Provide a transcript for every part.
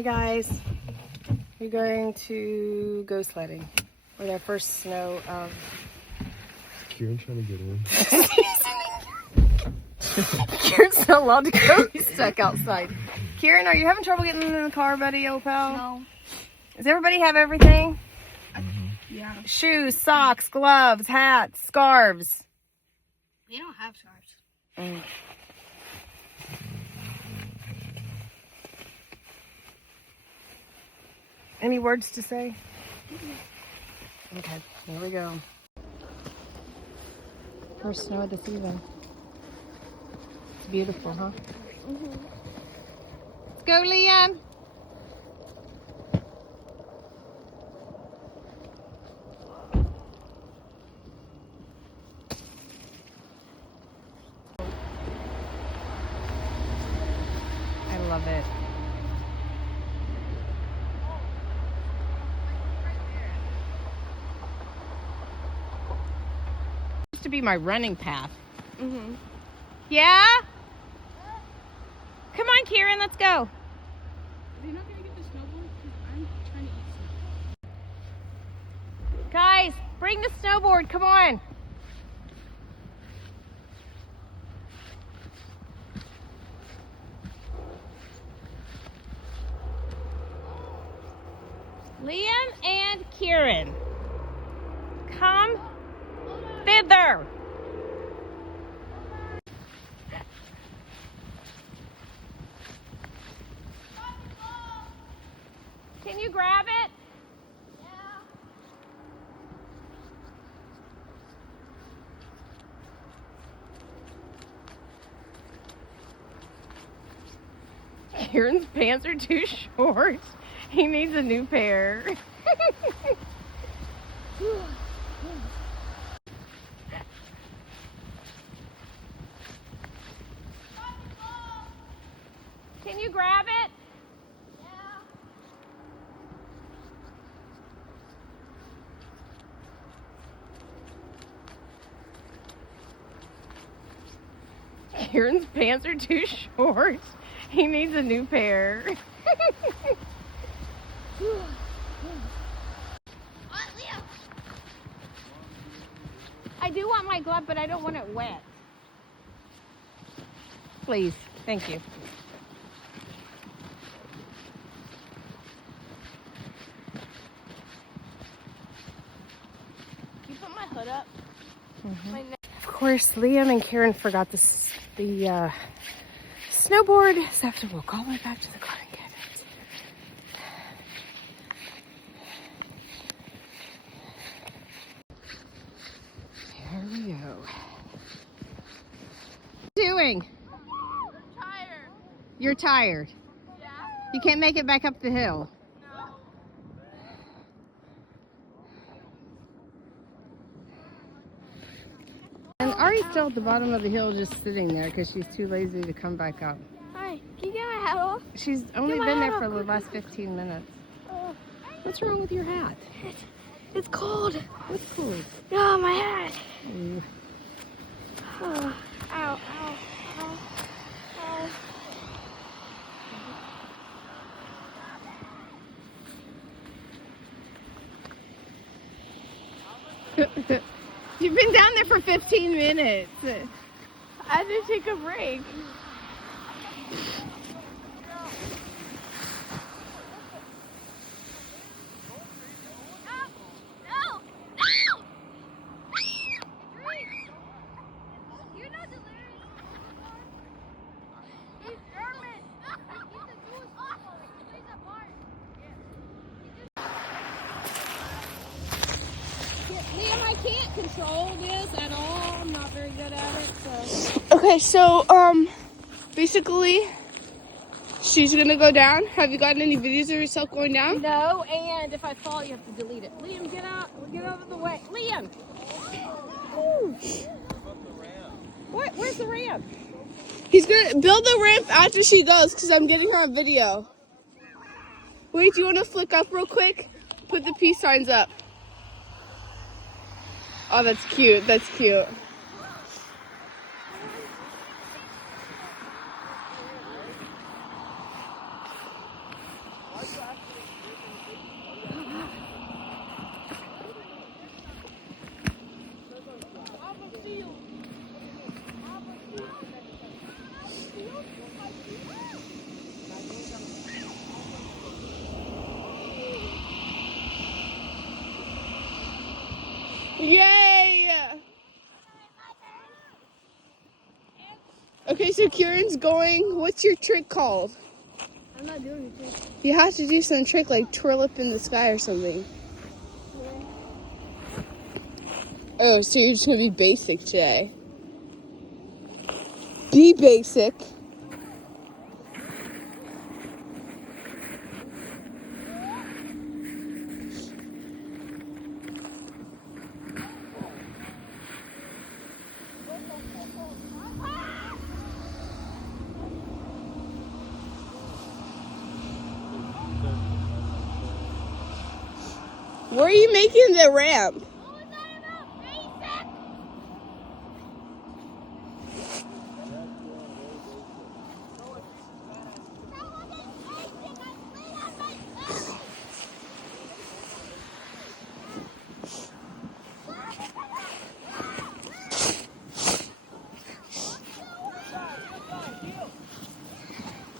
Hey guys, we're going to go sledding with our first snow of... Kieran trying to get in. Kieran's not allowed to go, he's stuck outside. Kieran, are you having trouble getting in the car, buddy, old pal? No. Does everybody have everything? Yeah. Shoes, socks, gloves, hats, scarves. We don't have scarves. Mm. Any words to say? Okay, here we go. First snow of the season. It's beautiful, huh? Let's go, Liam. I love it. To be my running path. Yeah? Come on, Kieran, let's go. Are you not gonna get the snowboard? Because I'm trying to eat some. Guys, bring the snowboard, come on. Liam and Kieran, come thither. Can you grab it? Yeah. Kieran's pants are too short. He needs a new pair. Can you grab it? Yeah. Kieran's pants are too short. He needs a new pair. I do want my glove, but I don't want it wet. Please, thank you. Can you put my hood up? My neck. Of course, Liam and Kieran forgot the snowboard, so I have to walk all the way back to the car and get it. Here we go. What are you doing? I'm tired. You're tired. Yeah? You can't make it back up the hill. No. And Ari's still at the bottom of the hill just sitting there because she's too lazy to come back up. Hi. Can you get my hat off? She's only my been hat there for off. the last 15 minutes. Oh, What's wrong with your hat? it's cold. What's cool? No, my hat. Mm. Oh, ow, ow, ow, ow. You've been down there for 15 minutes. I had to take a break. Liam, I can't control this at all. I'm not very good at it, so. Okay, so, basically, she's gonna go down. Have you gotten any videos of yourself going down? No, and if I fall, you have to delete it. Liam, get out of the way. Liam! Ooh. What? Where's the ramp? He's gonna build the ramp after she goes, because I'm getting her on video. Wait, do you want to flick up real quick? Put the peace signs up. Oh, that's cute. That's cute. Yay! Okay, so Kieran's going. What's your trick called? I'm not doing anything. You have to do some trick like twirl up in the sky or something. Oh, so you're just gonna be basic today. Be basic. Where are you making the ramp?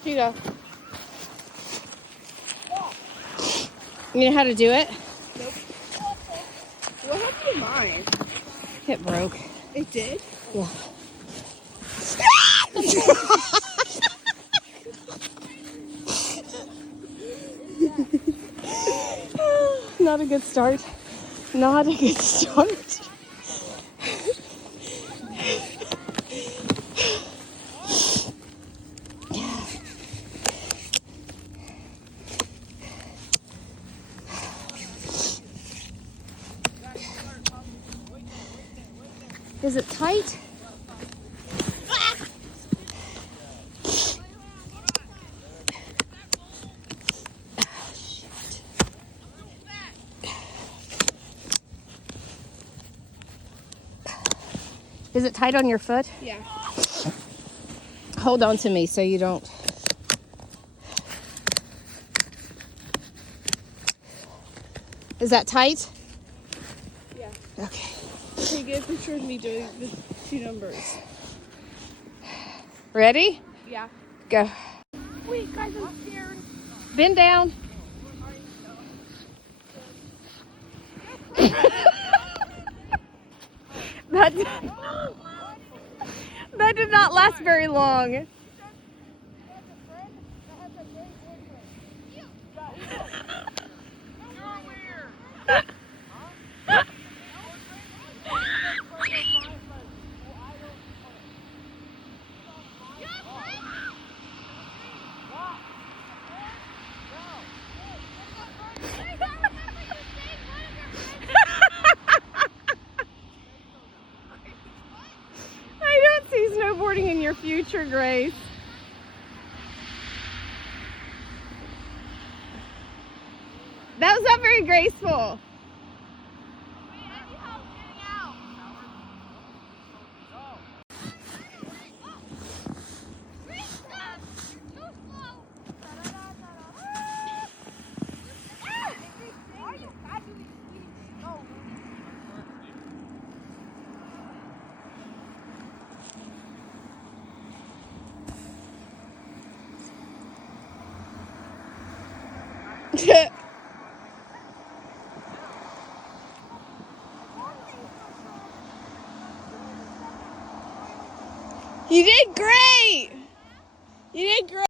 Here you go. You know how to do it? What happened to mine? It broke. It did? Yeah. Not a good start. Not a good start. Is it tight? Is it tight on your foot? Yeah. Hold on to me so you don't. Is that tight? Yeah. Okay. Okay, get a picture of me doing the 2 numbers. Ready? Yeah. Go. Wait, guys, I'm scared. Bend down. that, that did not last very long. I don't see snowboarding in your future, Grace. That was not very graceful. You did great. You did great.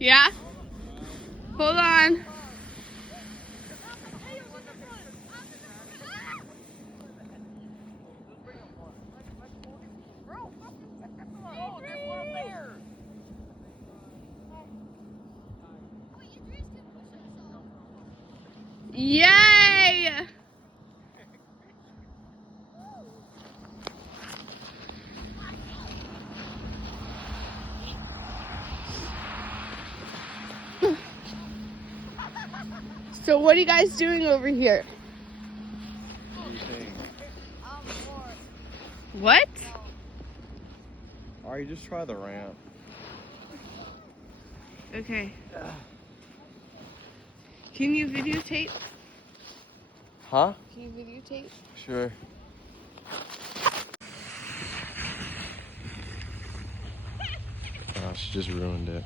Yeah? Hold on. Yay! So what are you guys doing over here? What do you think? What? Alright, just try the ramp. Okay. Can you videotape? Huh? Can you videotape? Sure. Oh, she just ruined it.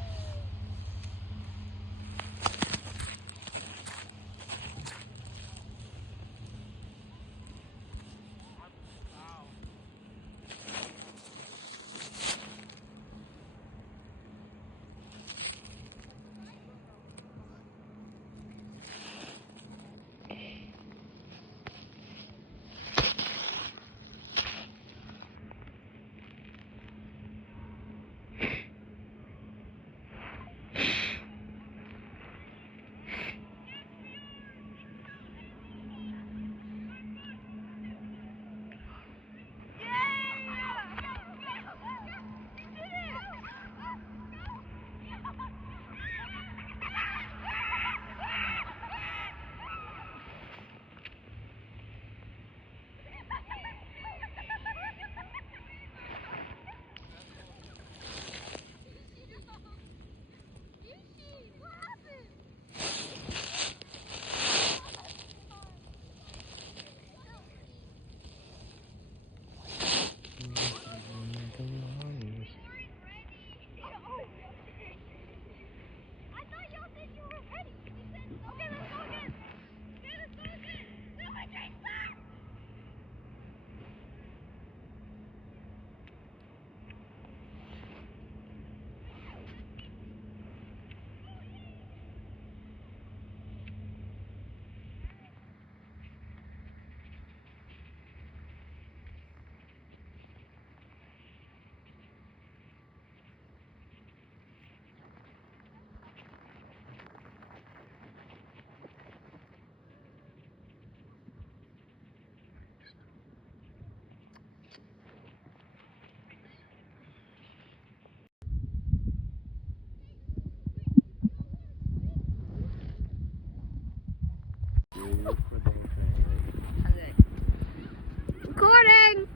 Recording!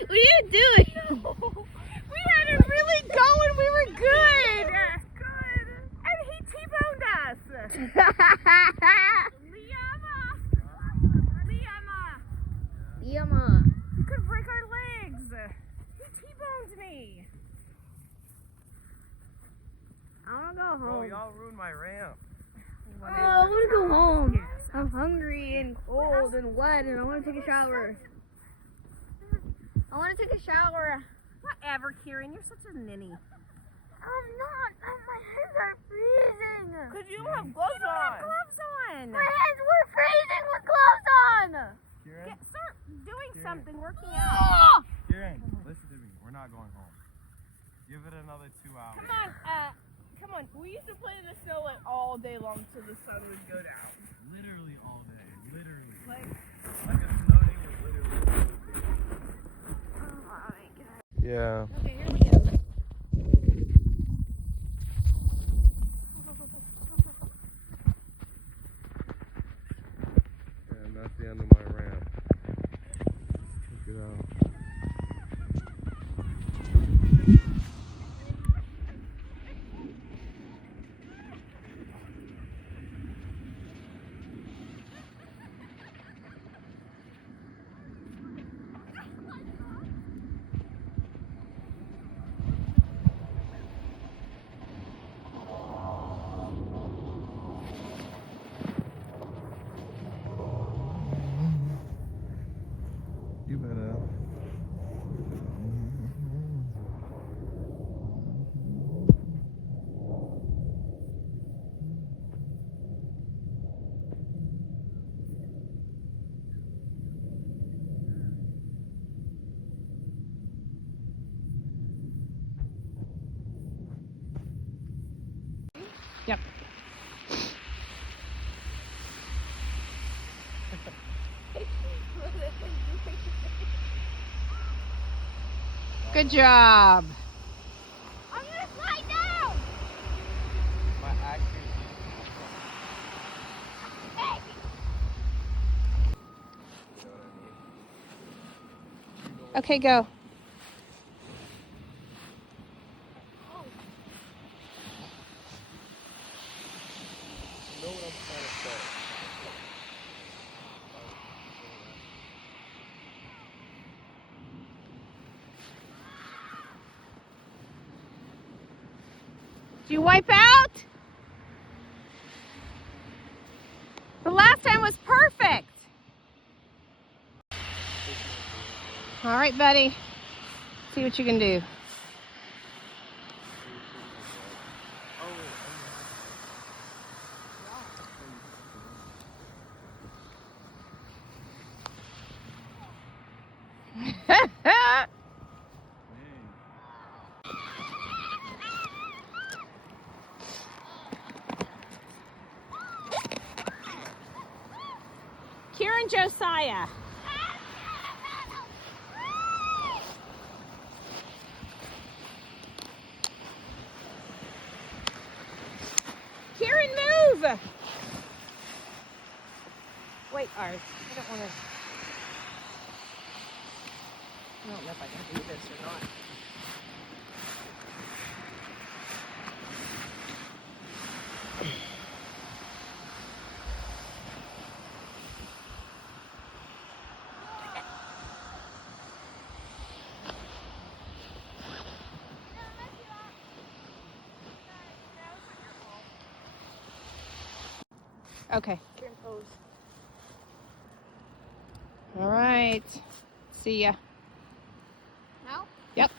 What are you doing? We had it really going. We were good. Good. And he T-boned us. Liama. We could break our legs. He T-boned me. I want to go home. Oh, y'all ruined my ramp. Oh, I want to go home. I'm hungry and cold and wet, and I want to take a shower. I want to take a shower. Whatever, Kieran. You're such a ninny. I'm not. My hands are freezing. Because you don't have gloves on. I don't have gloves on. My hands were freezing with gloves on. Kieran? Start doing something, working out. Kieran, listen to me. We're not going home. Give it another 2 hours. Come on. We used to play in the snow like all day long till the sun would go down. Literally all day. Literally. Like, Like a snow day was literally. Oh my God. Yeah. Okay, here we go. And that's the end of my ramp. Check it out. Good job. I'm gonna slide down. My accuracy. Hey. You know what I mean? Okay, go. You know what I'm trying to say. Did you wipe out? The last time was perfect. All right, buddy. See what you can do. Kieran Josiah. Kieran, move! Wait, Art. I don't want to. I don't know if I can do this or not. Okay. All right. See ya. Now? Yep.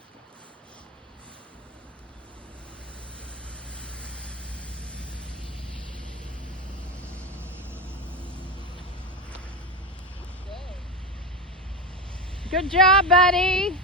Good job, buddy.